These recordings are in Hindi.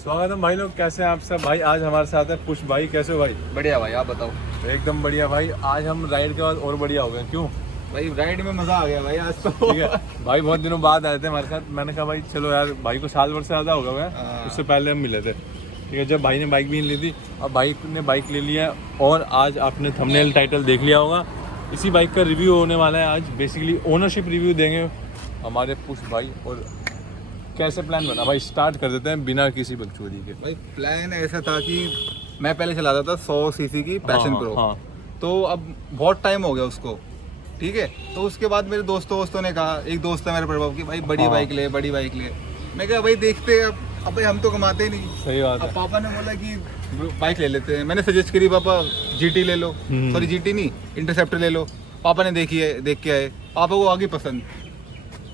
स्वागत है भाई लोग, कैसे हैं आप सब भाई। आज हमारे साथ है पुष्प भाई। कैसे हो भाई? बढ़िया भाई, आप बताओ। एकदम बढ़िया भाई। आज हम राइड के बाद और बढ़िया हो गए। क्यों भाई राइड में मजा आ गया भाई आज तो। ठीक है भाई, बहुत दिनों बाद आए थे हमारे साथ। मैंने कहा भाई चलो यार, भाई को साल भर से ज़्यादा होगा मैं, उससे पहले हम मिले थे। ठीक है, जब भाई ने बाइक भी नहीं ली थी, अब भाई ने बाइक ले लिया है। और आज आपने थंबनेल टाइटल देख लिया होगा, इसी बाइक का रिव्यू होने वाला है आज। बेसिकली ओनरशिप रिव्यू देंगे हमारे पुष्प भाई। और कैसे प्लान बना भाई, स्टार्ट कर देते हैं बिना किसी बकचोदी के। भाई प्लान ऐसा था कि मैं पहले चलाता था 100 सीसी की पैशन प्रो। हाँ। तो अब बहुत टाइम हो गया उसको, ठीक है। तो उसके बाद मेरे दोस्तों ने कहा, एक दोस्त है मेरे प्रभाव की, भाई बड़ी बाइक ले, बड़ी बाइक ले। मैं कहा भाई देखते हैं, अब भाई हम तो कमाते ही नहीं। सही बात है। अब पापा ने बोला कि बाइक ले लेते हैं। मैंने सजेस्ट करी, पापा जीटी ले लो, सॉरी जीटी नहीं, इंटरसेप्टर ले लो। पापा ने देख के आए, पापा को आगे पसंद,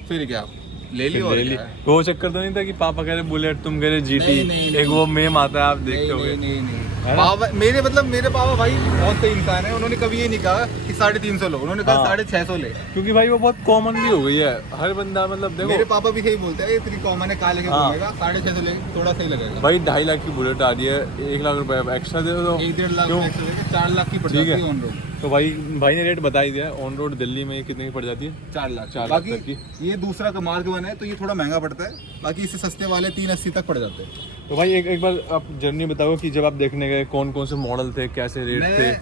फिर क्या ले ली। और क्या है? वो चक्कर तो नहीं था कि पापा कह रहे बुलेट, तुम कह रहे जीटी। नहीं, एक वो मेम आता है, आप देखते होगे। नहीं। है ना? पापा मेरे पापा भाई बहुत सही इंसान है। उन्होंने कभी ये नहीं कहा कि 350 लो, उन्होंने कहा 650 ले। क्योंकि भाई वो बहुत कॉमन भी हो गई है, हर बंदा मतलब देखो। मेरे पापा भी सही बोलते हैं, ये इतनी कॉमन है, काले के हाँ। बोलेगा 650 ले, थोड़ा सही लगेगा। भाई 2.5 लाख की बुलेट आ रही है, 1 लाख रुपए एक्स्ट्रा दे दो। 1-1.5 लाख क्यों? टैक्स लगेगा, 4 लाख की पड़ ठीक जाती है। है ऑन रोड। तो भाई ने रेट बता ही दिया। ऑन रोड दिल्ली में ये कितने की पड़ जाती है? 4 लाख। 4 लाख बाकी तक की। ये दूसरा का मार्क वन है, तो ये थोड़ा महंगा पड़ता है। बाकी इससे सस्ते वाले 380 तक पड़ जाते हैं। तो भाई एक बार आप जर्नी बताओ कि जब आप देखने गए कौन कौन से मॉडल थे, कैसे रेट थे?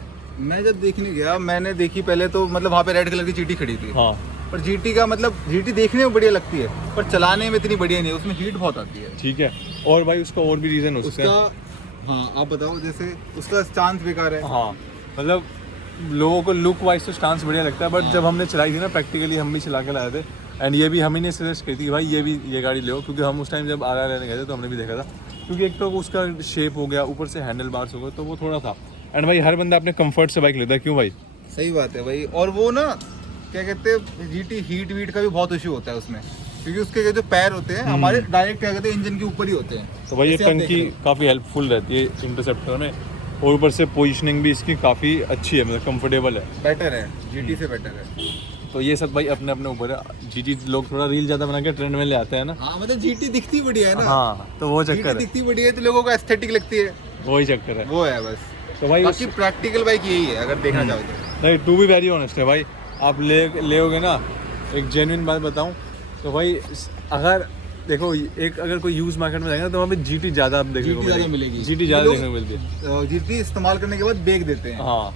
मैं जब देखने गया, मैंने देखी पहले तो मतलब वहाँ पे रेड कलर की जीटी खड़ी थी। हाँ। पर जीटी का मतलब जीटी देखने में बढ़िया लगती है, पर चलाने में इतनी बढ़िया नहीं है, उसमें हीट बहुत आती है। ठीक है। और भाई उसका और भी रीज़न हो सकता है। उसका हाँ आप बताओ। जैसे उसका स्टांस बेकार है। हाँ, मतलब लोगों को लुक वाइज तो स्टांस बढ़िया लगता है, बट जब हमने चलाई थी ना प्रैक्टिकली, हम भी चला के लाए थे। एंड ये भी हम ही ने सजेस्ट की थी कि भाई ये गाड़ी लो, क्योंकि हम उस टाइम जब आर लेने गए थे तो हमने भी देखा था। क्योंकि एक तो उसका शेप हो गया, ऊपर से हैंडल बार्स हो गए, तो वो थोड़ा था। एंड भाई हर बंदा अपने कंफर्ट से बाइक लेता है। क्यों भाई? सही बात है भाई। और वो ना क्या कहते हैं, जीटी हीट वीट का भी बहुत इशू होता है उसमें, क्योंकि उसके जो पैर होते हैं हमारे डायरेक्ट क्या कहते हैं इंजन के ऊपर ही होते हैं। तो भाई ये जैसे आप टंकी देख रहे काफ़ी हेल्पफुल रहती है इंटरसेप्टर में। और ऊपर से पोजीशनिंग भी इसकी काफ़ी अच्छी है, मतलब कंफर्टेबल है। हो, बेटर है, जीटी से बेटर है। तो ये सब भाई अपने अपने ऊपर है। जीटी लोग थोड़ा रील ज़्यादा बना के ट्रेंड में ले आते हैं ना। हाँ मतलब जीटी दिखती बढ़िया है ना। हाँ, तो वो जीटी चक्कर है, दिखती बढ़िया है तो लोगों को एस्थेटिक लगती है, वही चक्कर है। वो है बस। तो भाई बाकी प्रैक्टिकल बाइक यही है अगर देखना चाहो तो। नहीं, टू बी वेरी ऑनेस्ट है भाई, आप ले ना, एक जेन्युइन बात बताऊं तो भाई, अगर देखो अगर कोई यूज मार्केट में जाएगा तो वहाँ पे जीटी ज़्यादा आप देखने को जीटी ज़्यादा मिलेगी। जीटी ज़्यादा देखने को मिलती है। जीटी इस्तेमाल करने के बाद बेच देते हैं। हाँ,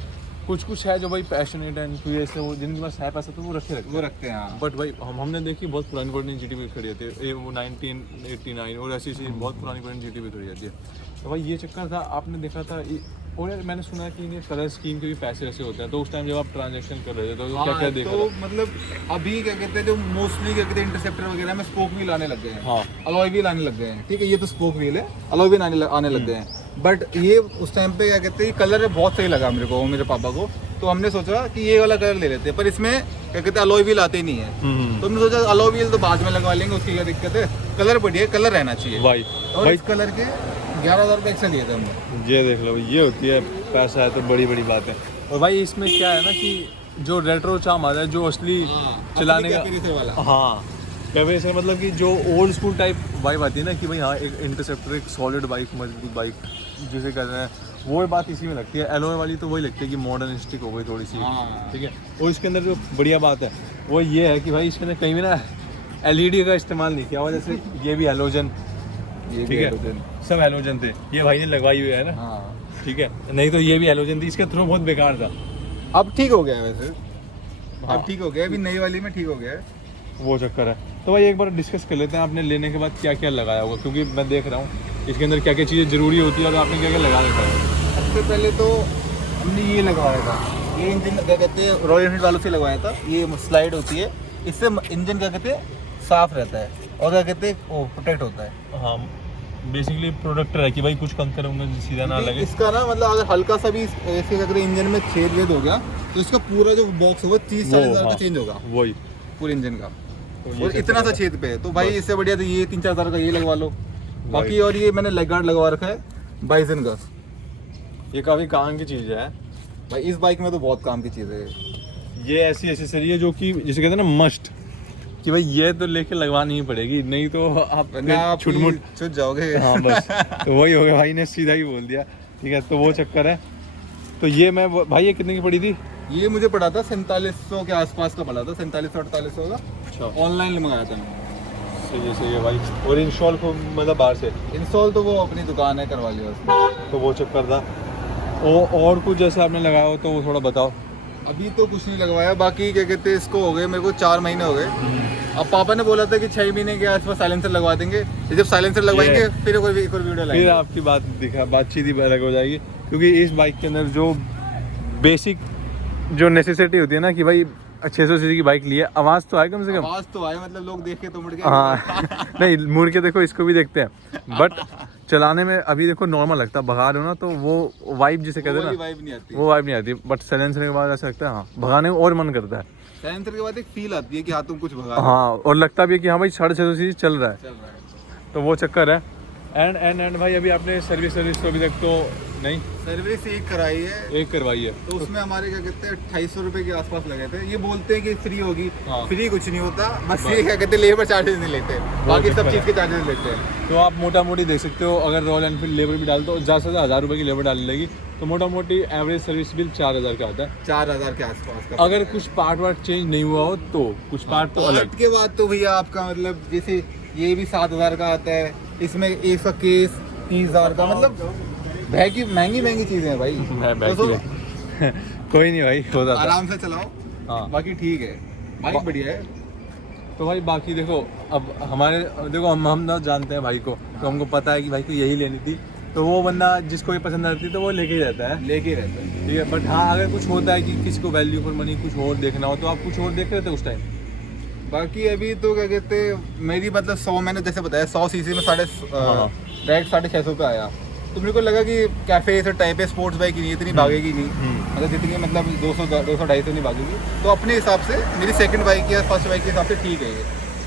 कुछ है जो भाई पैशनेट है, ऐसे वो जिनके पास है पैसा तो वो रखते वो रखते हैं हाँ। बट भाई हमने देखी बहुत पुरानी जीटी भी खड़ी जाती है, वो 1989 और ऐसी बहुत पुरानी जीटी भी खड़ी जाती है। तो भाई ये चक्कर था, आपने देखा था। और यार मैंने सुना कि इन्हें कलर स्कीम के भी पैसे ऐसे होते हैं, तो उस टाइम जब आप ट्रांजैक्शन कर रहे थे तो क्या क्या देखा तो था? मतलब अभी क्या कहते हैं, जो मोस्टली क्या कहते हैं इंटरसेप्टर वगैरह में स्पोक व्हील आने लग गए हैं। हाँ। अलॉय व्हील आने लग गए हैं। ठीक है, ये तो स्पोक व्हील है, अलॉय व्हील आने लग गए हैं। बट ये उस टाइम पे क्या कहते हैं, कलर बहुत सही लगा मेरे को, मेरे पापा को। तो हमने सोचा कि ये वाला कलर ले लेते हैं, पर इसमें क्या कहते हैं अलॉय व्हील आते ही नहीं है। तो हमने सोचा अलॉय व्हील तो बाद में लगवा लेंगे, उसकी क्या दिक्कत है, कलर बढ़िया, कलर रहना चाहिए भाई और इस कलर के 11,000 रुपये एक्स्ट्रा लिए थे हमने। ये देख लो, ये होती है पैसा है तो बड़ी बात है। और भाई इसमें क्या है ना कि जो रेट्रो चार्म आता है, जो असली चलाने का वाला। हाँ, कैफे से मतलब कि जो ओल्ड स्कूल टाइप वाइब आती है ना कि भाई हाँ, एक इंटरसेप्टर, एक सॉलिड बाइक, मजबूत बाइक जिसे कहते हैं, वो बात इसी में लगती है। एलॉय वाली तो वही लगती है कि मॉडर्न स्टिक हो गई थोड़ी सी। ठीक है। और इसके अंदर जो बढ़िया बात है वो ये है कि भाई इसके अंदर कहीं भी ना एलईडी का इस्तेमाल नहीं किया हुआ। जैसे ये भी हेलोजन, ठीक है, सब हेलोजन थे, ये भाई ने लगवाई हुई है ना। हाँ। ठीक है, नहीं तो ये भी हेलोजन थी, इसका थ्रो बहुत बेकार था। अब ठीक हो गया है वैसे। हाँ। अब ठीक हो गया, अभी नई वाली में ठीक हो गया है। वो चक्कर है। तो भाई एक बार डिस्कस कर लेते हैं, आपने लेने के बाद क्या क्या लगाया होगा, क्योंकि मैं देख रहा हूँ इसके अंदर क्या क्या चीज़ें ज़रूरी होती है और आपने क्या क्या लगा रखा है। सबसे पहले तो हमने ये लगवाया था, ये इंजन क्या कहते हैं रॉयल एनफील्ड वालों से लगवाया था। ये स्लाइड होती है, इससे इंजन क्या कहते हैं साफ रहता है और क्या कहते हैं वो प्रोटेक्ट होता है। हाँ, बेसिकली प्रोडक्टर है कि भाई कुछ कंकर उंकर सीधा ना लगे। इसका ना मतलब अगर हल्का सा भी ऐसे अगर इंजन में छेद वेद हो गया तो इसका पूरा जो बॉक्स होगा 30-40 हज़ार का चेंज होगा, वही पूरे इंजन का। तो और इतना सा छेद पे है, तो भाई इससे बढ़िया तो ये 3-4 हज़ार का ये लगवा लो। बाकी और ये मैंने लेग गार्ड लगवा रखा है बाइजन का, ये काफ़ी काम की चीज़ है भाई इस बाइक में तो बहुत काम की चीज़ है। ये ऐसी एसेसरी है जो कि जिसे कहते हैं ना मस्ट, कि भाई ये तो लेके लगवानी ही पड़ेगी, नहीं तो आप आप छुटमुट छुट जाओगे। हाँ बस तो वही हो गया, भाई ने सीधा ही बोल दिया। ठीक है, तो वो चक्कर है। तो ये मैं भाई ये कितने की पड़ी थी? ये मुझे पड़ा था 4700 के आसपास का पड़ा था, 4700-4800 का। अच्छा, ऑनलाइन मंगाया था मैंने। सही है भाई। और इंस्टॉल को मतलब बाहर से? इंस्टॉल तो वो अपनी दुकान है, करवा लिया उसने। तो वो चक्कर था। और कुछ जैसे आपने लगाया हो तो वो थोड़ा बताओ। अभी तो कुछ नहीं लगवाया, बाकी क्या कहते हैं इसको हो गए मेरे को 4 महीने हो गए। अब पापा ने बोला था कि 6 महीने के आसपास साइलेंसर लगवा देंगे, जब साइलेंसर लगवाएंगे फिर एक और वीडियो फिर लाएंगे। आपकी बातचीत ही अलग हो जाएगी, क्योंकि इस बाइक के अंदर जो बेसिक जो नेसेसिटी होती है ना कि भाई 600 सीसी की बाइक ली है, आवाज़ तो आए कम से कम। आवाज तो आए, मतलब लोग देख के तो मुड़ गए। हाँ नहीं मुड़ के देखो, इसको भी देखते हैं, बट चलाने में अभी देखो नॉर्मल लगता है, भगा रहे हो ना तो वो वाइब जिसे कहते हैं ना, वाइब नहीं आती। वो वाइब नहीं आती। बट साइलेंसर के बाद ऐसा लगता है हाँ भगाने में और मन करता है। साइलेंसर के बाद एक फील आती है कि हाँ तुम कुछ भगा रहे हो। हाँ, और लगता भी है कि हाँ भाई 650 सीसी चल रहा है, चल रहा है। तो वो चक्कर है। एंड भाई अभी आपने सर्विस तो अभी तक तो नहीं? सर्विस एक कराई है, एक करवाई है। तो उसमें हमारे क्या कहते हैं 2800 रुपए के आसपास लगे थे। ये बोलते हैं कि फ्री होगी, हाँ। फ्री कुछ नहीं होता, बस ये क्या कहते हैं लेबर चार्जेस नहीं लेते, बाकी सब चीज़ के चार्जेस लेते हैं। तो आप मोटा मोटी देख सकते हो, अगर रॉयल एनफील्ड लेबर भी डालते हो, ज़्यादा से ज़्यादा 1000 रुपये की लेबर डालने लगी तो मोटा मोटी एवरेज सर्विस बिल 4000 का आता है। 4000 के आसपास का। अगर कुछ पार्ट वार्ट चेंज नहीं हुआ हो तो कुछ पार्ट तो अलग। के बाद तो भैया आपका मतलब जैसे ये भी 7000 का आता है, इसमें एक का केस 30000 का, मतलब महंगी चीजें हैं भाई। कोई नहीं भाई, हो जाता है। आराम से चलाओ। हाँ बाकी ठीक है, बाइक बढ़िया है। तो भाई बाकी देखो, अब हमारे देखो हम ना जानते हैं भाई को, तो हमको पता है कि भाई को यही लेनी थी, तो वो बंदा जिसको ये पसंद आती है तो वो लेके ही रहता है, लेके रहता है। ठीक है। बट हाँ अगर कुछ होता है कि किसी को वैल्यू फॉर मनी कुछ और देखना हो तो आप कुछ और देख रहे थे उस टाइम? बाकी अभी तो क्या कहते हैं मेरी मतलब 100, मैंने जैसे बताया 100 सीसी में हाँ। डायरेक्ट 650 पे आया। तो मेरे को लगा कि कैफे ऐसा टाइप है, स्पोर्ट्स बाइक ही नहीं, इतनी भागेगी नहीं, मतलब जितनी मतलब 200-250 नहीं भागेगी। तो अपने हिसाब से मेरी सेकंड बाइक या फर्स्ट बाइक के हिसाब से ठीक है ये।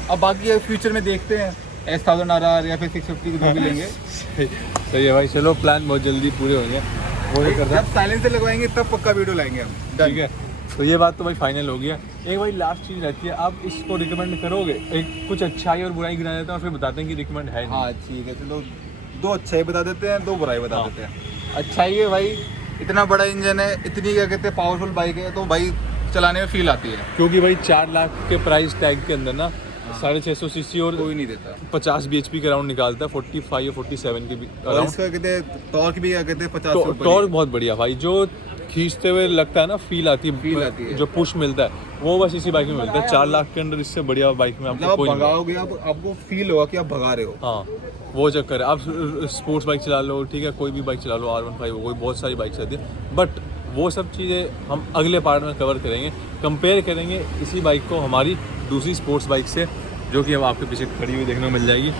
अब बाकी फ्यूचर में देखते हैं S1000 RR या फिर 650 जो भी लेंगे। सही है भाई, चलो प्लान बहुत जल्दी पूरे होंगे, वो नहीं करता। जब साइलेंसर लगवाएंगे तब पक्का वीडियो लाएंगे हम, ठीक है। तो ये बात तो भाई फाइनल हो गया। एक भाई लास्ट चीज़ रहती है, आप इसको रिकमेंड करोगे? एक कुछ अच्छाई और बुराई गिना देते हैं और फिर बताते हैं कि रिकमेंड है नहीं। हाँ ठीक है, चलो 2 अच्छाई बता देते हैं, 2 बुराई बता हाँ। देते हैं। अच्छाई है भाई, इतना बड़ा इंजन है, इतनी क्या कहते हैं पावरफुल बाइक है, तो भाई चलाने में फील आती है। क्योंकि भाई 4 लाख के प्राइस टैग के अंदर ना 650 सीसी और कोई नहीं देता। 50 bhp के राउंड निकालता है, 45 या 47 के भी और अराउंड। इसका कहते हैं टॉर्क भी क्या कहते हैं 50 से ऊपर टॉर्क बहुत बढ़िया भाई, जो खींचते हुए लगता है ना, फील आती है, जो पुश मिलता है वो बस इसी बाइक में मिलता है। 4 लाख के अंदर इससे बढ़िया बाइक में आपको कोई नहीं। भगाओगे आपको फील होगा कि आप भगा रहे हो। हाँ वो चक्कर है। आप स्पोर्ट्स बाइक चला लो, ठीक है, कोई भी बाइक चला लो, R15 हो, कोई बहुत सारी बाइक्स आती है, बट वो सब चीज़ें हम अगले पार्ट में कवर करेंगे, कंपेयर करेंगे इसी बाइक को हमारी दूसरी स्पोर्ट्स बाइक से, जो कि अब आपके पीछे खड़ी हुई देखने को मिल जाएगी।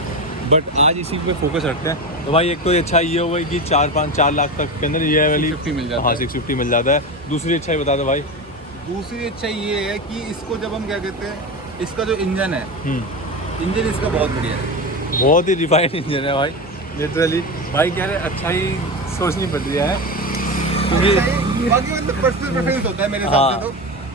बट आज इसी पे फोकस रखते हैं। तो भाई एक तो अच्छा ये हुआ कि 4 लाख तक के अंदर ये वाली 650 मिल जाता है। हाँ 650 मिल जाता है। दूसरी अच्छाई बता दो भाई। दूसरी अच्छाई ये है कि इसको जब हम क्या कहते हैं, इसका जो इंजन है, इंजन इसका बहुत बढ़िया है, बहुत ही रिफाइंड इंजन है भाई, लिटरली। भाई कह रहे अच्छाई सोचनी पड़ रही है, क्योंकि बाकी मतलब पर्सनल प्रेफरेंस होता है मेरे हिसाब से। तो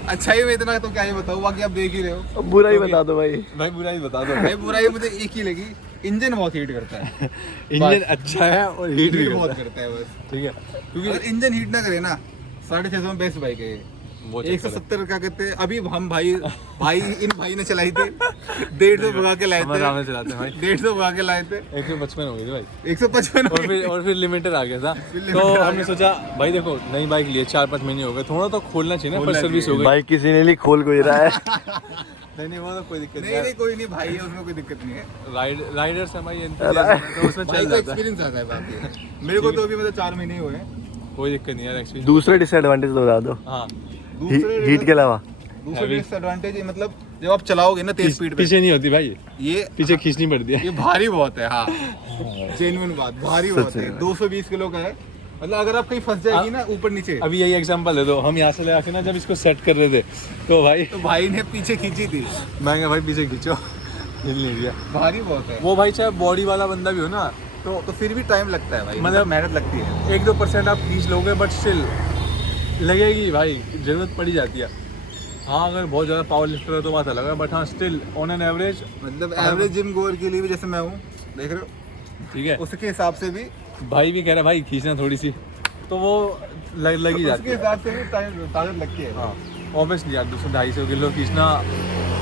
अच्छाई में इतना तो क्या ही बताऊँ, बाकी आप देख ही रहे हो। बुराई बता दो भाई। भाई बुराई बता दो भाई बुराई मुझे एक ही लगी, इंजन बहुत हीट करता है। इंजन अच्छा है और हीट भी बहुत करता है, करता है बस। ठीक है। क्योंकि अगर इंजन हीट ना करे ना, 650 में बेस्ट बाइक है ये। वो चक्कर है। 170 क्या कहते हैं, अभी हम भाई इन भाई ने चलाई थी, 150 भगा के लाए हमारे थे, सामने चलाते हैं भाई। 150 भगा के लाए थे, 155 हो गई थी भाई, 155 और फिर लिमिटेड आ गया था। limited तो आ हमने सोचा भाई देखो नई बाइक लिए 4-5 महीने हो गए, थोड़ा तो खोलना चाहिए ना, खोलना फर्स्ट सर्विस हो चाहिए। गई। बाइक किसी ने ली खोल कोई रहा है। नहीं वो तो कोई दिक्कत नहीं नहीं कोई नहीं भाई है, उसमें कोई दिक्कत नहीं है। राइडर्स है भाई, enthusiast है, तो उसमें भाई चल को जाता है, एक्सपीरियंस आता है बाकी। मेरे को तो अभी मतलब 4 महीने ही हुए हैं। कोई दिक्कत नहीं यार एक्सपीरियंस। दूसरे डिसएडवांटेज तो बता दो, हाँ हीट के अलावा। दूसरा Heavy। डिसएडवांटेज मतलब जब आप चलाओगे ना तेज स्पीड पे, पीछे नहीं होती भाई, ये पीछे खींचनी पड़ती है। ये भारी बहुत है। हाँ जेन्युइन बात, भारी बहुत है। 220 किलो का है, मतलब अगर आप कहीं फंस जाएगी ना ऊपर नीचे। अभी यही एग्जांपल दे दो, हम यहाँ से ले आके ना जब इसको सेट कर रहे थे तो भाई तो भाई ने पीछे खींची थी, मैं क्या भाई पीछे खींचो, हिल नहीं दिया। भारी बहुत है वो भाई चाहे बॉडी वाला बंदा भी हो ना, तो फिर भी टाइम लगता है भाई, मतलब मतलब मेहनत लगती है। 1-2% आप खींच लोगे, बट स्टिल लगेगी भाई, जरूरत पड़ी जाती है। हाँ अगर बहुत ज़्यादा पावर लिफ्टर है तो बात अलग है, बट हाँ स्टिल ऑन एन एवरेज मतलब एवरेज जिम गोअर के लिए भी जैसे मैं हूँ, देख रहे हो, ठीक है। उसके हिसाब से भी भाई भी कह रहा है भाई खींचना थोड़ी सी, तो वो लग ही जाती उसके है। हिसाब से भी ताकत लगती है। हाँ ऑब्वियसली यार 200-250 किलो खींचना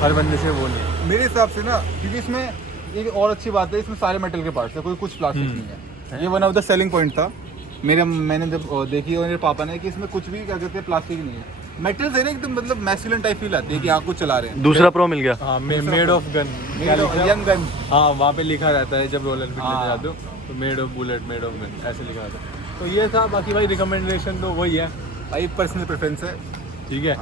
हर बंदे से वो नहीं है। मेरे हिसाब से ना, क्योंकि इसमें एक और अच्छी बात है, इसमें सारे मेटल के पार्ट्स है, कोई कुछ प्लास्टिक नहीं है। ये one of the selling point था मैंने जब देखी और मेरे पापा ने कि इसमें कुछ भी क्या कहते हैं प्लास्टिक नहीं है, मेटल्स है ना एकदम, मतलब मैस्कुलिन टाइप फील आती है कि आप कुछ चला रहे हैं। दूसरा प्रो मिल गया। हाँ made of gun, young gun, हाँ वहाँ पे लिखा रहता है जब रॉयल एनफील्ड लेने हाँ। जाते हो तो made of bullet, made of gun ऐसे लिखा रहता है। तो ये था, बाकी भाई रिकमेंडेशन तो वही है, भाई पर्सनल प्रेफरेंस है। ठीक है।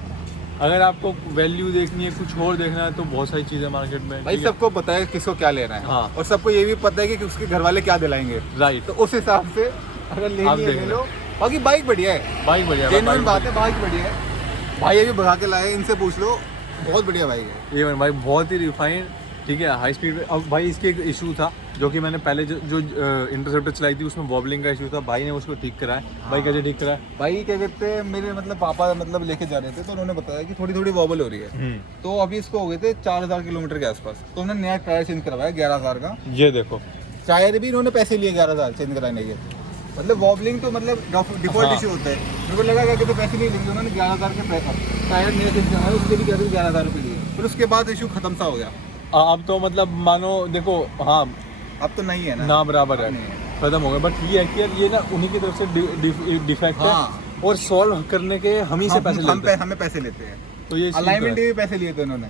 अगर आपको वैल्यू देखनी है, कुछ और देखना है तो बहुत सारी चीज़ें मार्केट में, भाई ठीक है? सबको पता है किसको क्या लेना है, हाँ। और सबको ये भी पता है कि उसके घर वाले क्या दिलाएंगे, राइट। तो उस हिसाब से अगर आप लेनी है देख ले लो। लो। बाकी बाइक बढ़िया है, बाइक बढ़िया है, जेन्युइन बात है, बाइक बढ़िया है। भाई अभी भगा के लाए, इनसे पूछ लो, बहुत बढ़िया बाइक है। इवन भाई बहुत ही रिफाइंड, ठीक है, हाई स्पीड। अब भाई इसके एक इशू था जो कि मैंने पहले जो इंटरसेप्टर चलाई थी उसमें वॉबलिंग का इशू था, भाई ने उसको ठीक कराया। भाई कैसे ठीक कराया? भाई क्या कहते हैं, मेरे मतलब पापा मतलब लेके जा रहे थे तो उन्होंने बताया कि थोड़ी थोड़ी वॉबल हो रही है, तो अभी इसको हो गए थे 4000 किलोमीटर के आसपास, तो उन्होंने नया टायर चेंज करवाया 11000 का। ये देखो टायर भी इन्होंने पैसे लिए 11000 चेंज कराने के, मतलब वॉबलिंग तो मतलब डिफॉल्ट हाँ। इशू होता है। मेरे को लगा कि तो पैसे नहीं लेंगे, उन्होंने 11000 के पैसा टायर नया चेंज कराया, उसके भी कहते 11000 रुपये लिए, फिर उसके बाद इशू खत्म सा हो गया। अब तो मतलब मानो देखो, हाँ अब तो नहीं है ना बराबर है, नहीं है। खत्म हो गया। बट ये है कि यार ये ना उन्हीं की तरफ से डिफेक्ट है, हाँ। और सॉल्व करने के हम ही से पैसे लेते हैं। हमें पैसे लेते हैं, तो ये चीज़ तो अलाइनमेंट है। के भी पैसे लिए थे उन्होंने,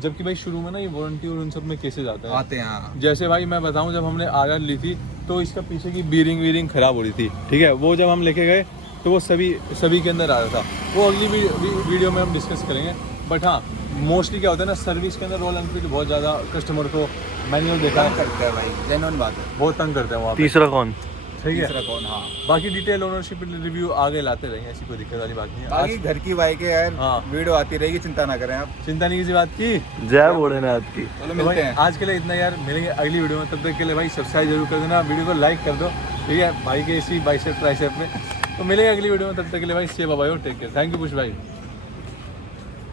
जबकि भाई शुरू में ना ये वारंटी और उन सब में केसेस आते हैं। आते हैं। हाँ। जैसे भाई मैं बताऊं, जब हमने आर ली थी तो इसका पीछे की बीरिंग खराब हो रही थी, ठीक है, वो जब हम लेके गए तो वो सभी के अंदर आ रहा था। वो अगली वीडियो में हम डिस्कस करेंगे। बट हाँ मोस्टली क्या होता है ना, सर्विस के अंदर रॉयल एनफील्ड बहुत ज़्यादा कस्टमर को मैनुअल देखा तंग है, करता है भाई, जेन्युइन बात है। बहुत तंग करते हैं वहाँ पे। तीसरा कौन? ठीक है। तीसरा कौन? हाँ। बाकी डिटेल ओनरशिप रिव्यू आगे लाते रहेंगे, ऐसी कोई दिक्कत वाली बात नहीं है। बाकी घर की बाइक है यार, हाँ। वीडियो आती रहेगी, चिंता ना करें आप। चिंता नहीं किसी बात की। जय भोलेनाथ की। चलो तो मिलते भाई हैं। आज के लिए इतना यार, मिलेंगे अगली वीडियो में। तब तक के लिए भाई सब्सक्राइब जरूर कर देना, वीडियो को लाइक कर दो, ठीक है, भाई के इसी बाइसेप ट्राइसेप में। तो मिलेंगे अगली वीडियो में, तब तक के लिए भाई से बाय और टेक केयर। थैंक यू पुश भाई।